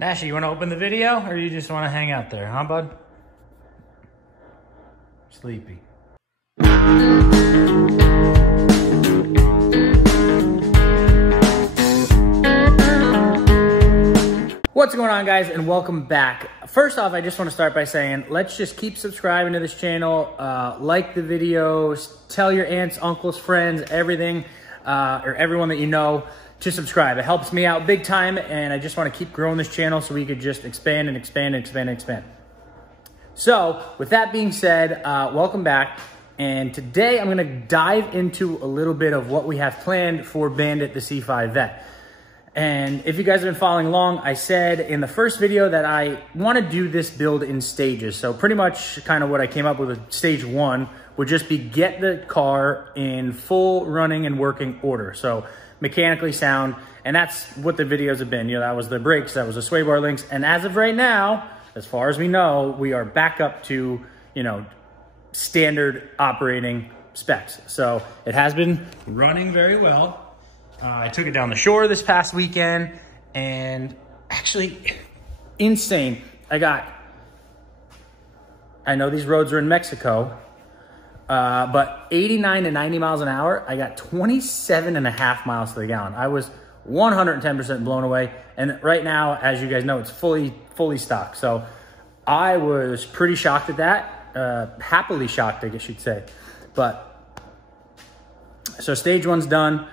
Nashy, you want to open the video or you just want to hang out there, huh, bud? Sleepy. What's going on, guys, and welcome back. First off, I just want to start by saying, let's just keep subscribing to this channel, like the videos, tell your aunts, uncles, friends, everything, or everyone that you know to subscribe. It helps me out big time, and I just want to keep growing this channel so we could just expand and expand and expand and expand. So, with that being said, welcome back. And today I'm going to dive into a little bit of what we have planned for Bandit, the C5 Vet. And if you guys have been following along, I said in the first video that I want to do this build in stages. So pretty much kind of what I came up with stage one would just be get the car in full running and working order. So mechanically sound, and that's what the videos have been. You know, that was the brakes, that was the sway bar links. And as of right now, as far as we know, we are back up to, you know, standard operating specs. So it has been running very well. I took it down the shore this past weekend, and actually insane. I know these roads are in Mexico, but 89 to 90 miles an hour, I got 27.5 miles to the gallon. I was 110% blown away. And right now, as you guys know, it's fully stocked. So I was pretty shocked at that, happily shocked, I guess you'd say. But so stage one's done.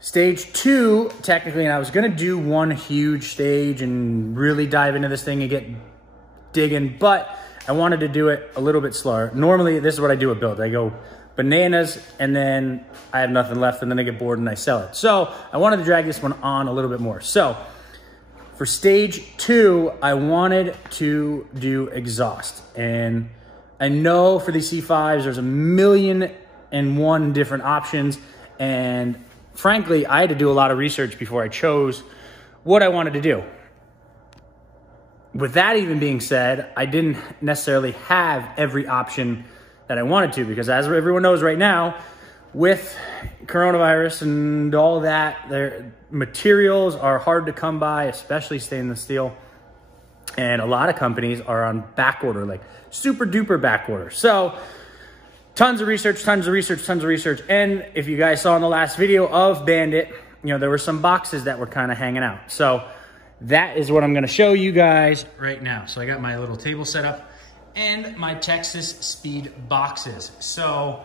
Stage two, technically, and I was gonna do one huge stage and really dive into this thing and get digging, but I wanted to do it a little bit slower. Normally, this is what I do with build. I go bananas, and then I have nothing left, and then I get bored and I sell it. So I wanted to drag this one on a little bit more. So for stage two, I wanted to do exhaust. And I know for these C5s, there's 1,000,001 different options, and frankly, I had to do a lot of research before I chose what I wanted to do. With that even being said, I didn't necessarily have every option that I wanted to, because as everyone knows right now, with coronavirus and all that, their materials are hard to come by, especially stainless steel. And a lot of companies are on back order, like super duper back order. So tons of research. And if you guys saw in the last video of Bandit, you know, there were some boxes that were kind of hanging out. So that is what I'm going to show you guys right now. So I got my little table set up and my Texas Speed boxes. So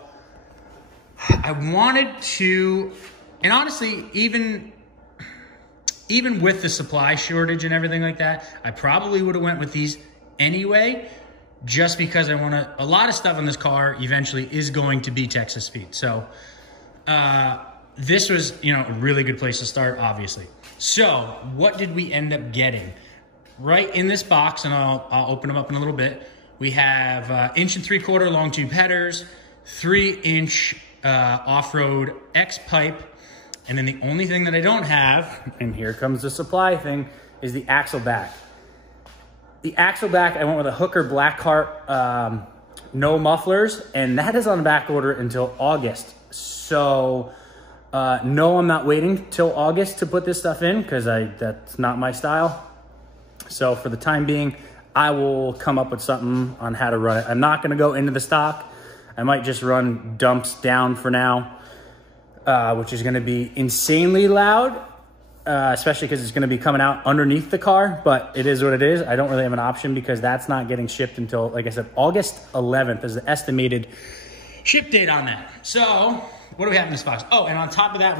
I wanted to, and honestly, even with the supply shortage and everything like that, I probably would have went with these anyway, just because I want to, a lot of stuff on this car eventually is going to be Texas Speed. So this was, you know, a really good place to start, obviously. So what did we end up getting? Right in this box, and I'll open them up in a little bit, we have 1 3/4 long tube headers, 3-inch off-road X pipe, and then the only thing that I don't have, and here comes the supply thing, is the axle back. The axle back, I went with a Hooker Blackheart, no mufflers, and that is on back order until August. So no, I'm not waiting till August to put this stuff in, because that's not my style. So for the time being, I will come up with something on how to run it. I'm not gonna go into the stock. I might just run dumps down for now, which is gonna be insanely loud. Especially because it's going to be coming out underneath the car, but it is what it is. I don't really have an option because that's not getting shipped until, like I said, August 11th is the estimated ship date on that. So what do we have in this box? Oh, and on top of that,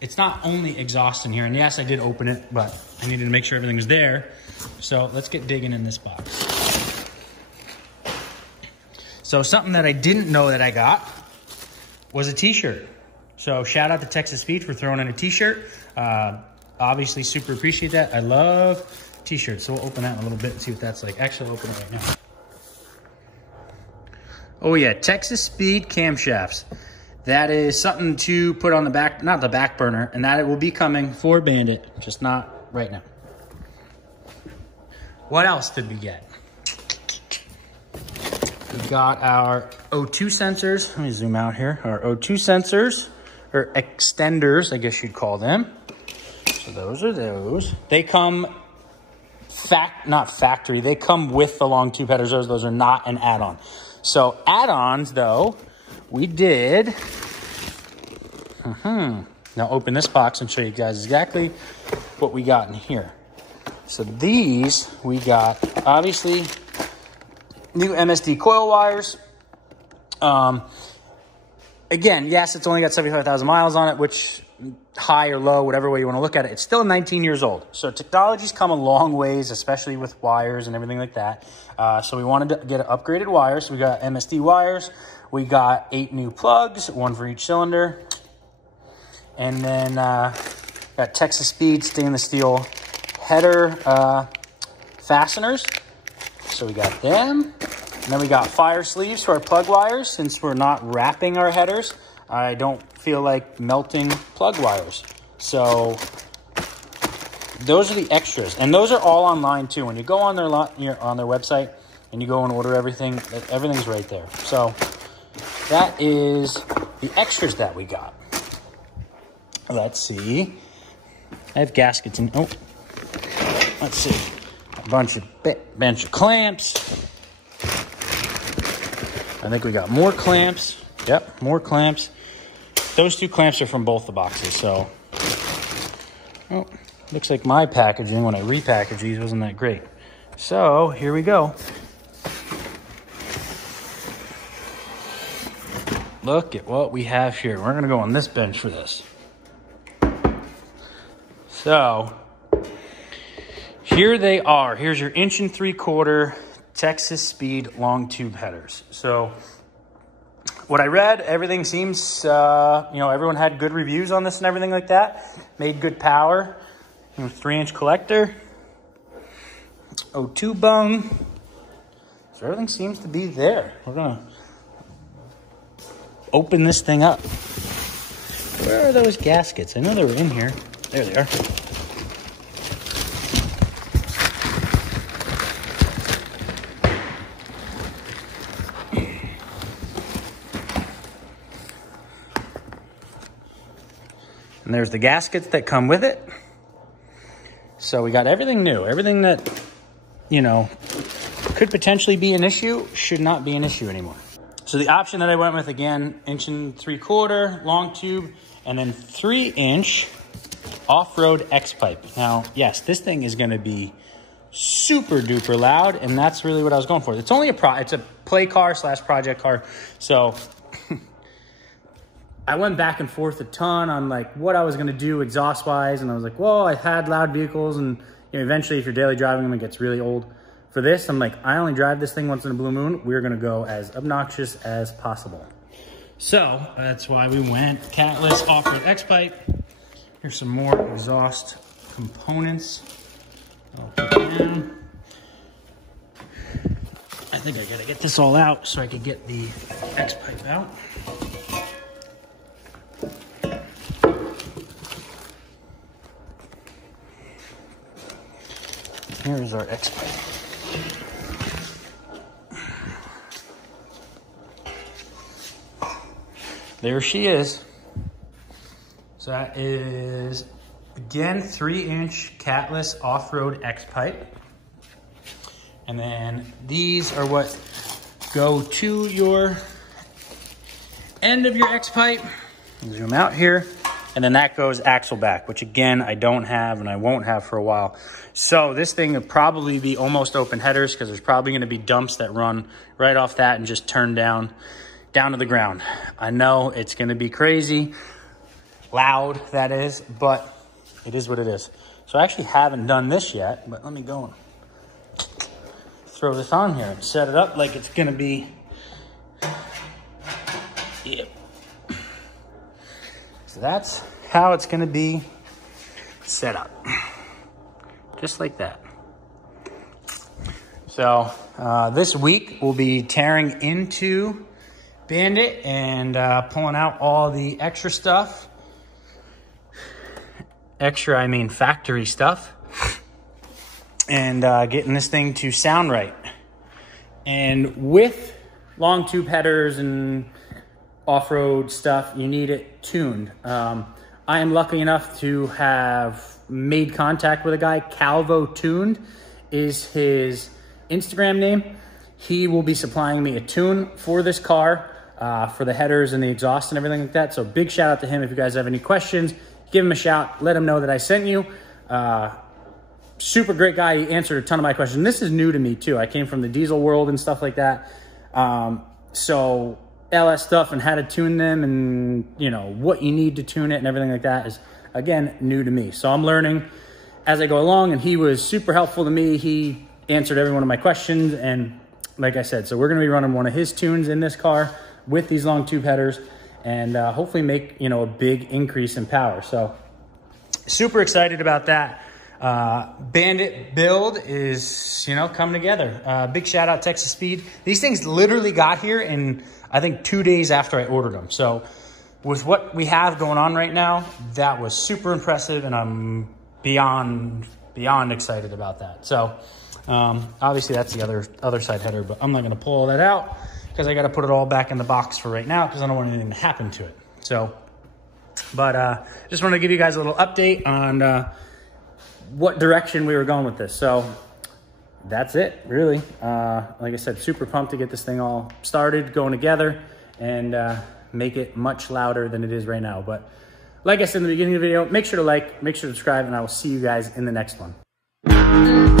it's not only exhaust in here. And yes, I did open it, but I needed to make sure everything was there. So let's get digging in this box. So something that I didn't know that I got was a t-shirt. So shout out to Texas Speed for throwing in a t-shirt. Obviously super appreciate that. I love t-shirts. So we'll open that in a little bit and see what that's like. Actually, I'll open it right now. Oh yeah, Texas Speed camshafts. That is something to put on the back, not the back burner, and that it will be coming for Bandit, just not right now. What else did we get? We got our O2 sensors. Let me zoom out here. Our O2 sensors, or extenders, I guess you'd call them. So those are those. They come not factory. They come with the long tube headers. Those are not an add-on. So add-ons, though, we did. Now open this box and show you guys exactly what we got in here. So these, we got, obviously, new MSD coil wires. Again, yes, it's only got 75,000 miles on it, which high or low, whatever way you want to look at it, it's still 19 years old. So technology's come a long ways, especially with wires and everything like that. So we wanted to get upgraded wires. So we got MSD wires. We got 8 new plugs, 1 for each cylinder. And then got Texas Speed stainless steel header fasteners. So we got them. And then we got fire sleeves for our plug wires. Since we're not wrapping our headers, I don't feel like melting plug wires. So those are the extras. And those are all online too. When you go on their website and you go and order everything, everything's right there. So that is the extras that we got. Let's see. I have gaskets in. Oh, let's see. A bunch of clamps. I think we got more clamps. Yep, more clamps. Those 2 clamps are from both the boxes. So, oh, looks like my packaging when I repackaged these wasn't that great. So here we go. Look at what we have here. We're gonna go on this bench for this. So here they are. Here's your 1 3/4 Texas Speed long tube headers. So what I read, everything seems, everyone had good reviews on this and everything like that. Made good power. 3-inch collector. O2 bung. So everything seems to be there. We're gonna open this thing up. Where are those gaskets? I know they were in here. There they are. And there's the gaskets that come with it. So we got everything new. Everything that, could potentially be an issue should not be an issue anymore. So the option that I went with, again, 1 3/4 long tube, and then 3-inch off-road X-pipe. Now, yes, this thing is going to be super duper loud, and that's really what I was going for. It's only it's a play car / project car. So I went back and forth a ton on like what I was going to do exhaust wise. And I was like, well, I had loud vehicles, and eventually if you're daily driving them, it gets really old. For this, I'm like, I only drive this thing once in a blue moon. We're going to go as obnoxious as possible. So that's why we went catless off-road X-pipe. Here's some more exhaust components. I'll put down. I think I gotta get this all out so I can get the X-pipe out. Here's our X-pipe. There she is. So that is, again, 3-inch catless off-road X-pipe. And then these are what go to your end of your X-pipe. Zoom out here. And then that goes axle back, which again, I don't have and I won't have for a while. So this thing would probably be almost open headers because there's probably going to be dumps that run right off that and just turn down to the ground. I know it's going to be crazy, loud that is, but it is what it is. So I actually haven't done this yet, but let me go and throw this on here and set it up like it's going to be. Yep. So that's how it's going to be set up. Just like that. So this week we'll be tearing into Bandit and pulling out all the extra stuff. Extra, I mean factory stuff. And getting this thing to sound right. And with long tube headers and off-road stuff, you need it tuned. I am lucky enough to have made contact with a guy, Calvo Tuned, is his Instagram name. He will be supplying me a tune for this car, for the headers and the exhaust and everything like that. So big shout out to him. If you guys have any questions, give him a shout. Let him know that I sent you. Super great guy. He answered a ton of my questions. This is new to me too. I came from the diesel world and stuff like that. So LS stuff and how to tune them and, you know, what you need to tune it and everything like that is, again, new to me. So I'm learning as I go along, and he was super helpful to me. He answered every one of my questions, and like I said, so we're going to be running one of his tunes in this car with these long tube headers, and hopefully make, you know, a big increase in power. So super excited about that. Bandit build is, you know, coming together. Big shout out Texas Speed. These things literally got here in, I think, 2 days after I ordered them. So with what we have going on right now, that was super impressive, and I'm beyond excited about that. So obviously that's the other side header, but I'm not going to pull all that out because I got to put it all back in the box for right now because I don't want anything to happen to it. So, but just want to give you guys a little update on what direction we were going with this. So that's it, really. Like I said, super pumped to get this thing all started, going together, and make it much louder than it is right now. But like I said in the beginning of the video, make sure to like, make sure to subscribe, and I will see you guys in the next one.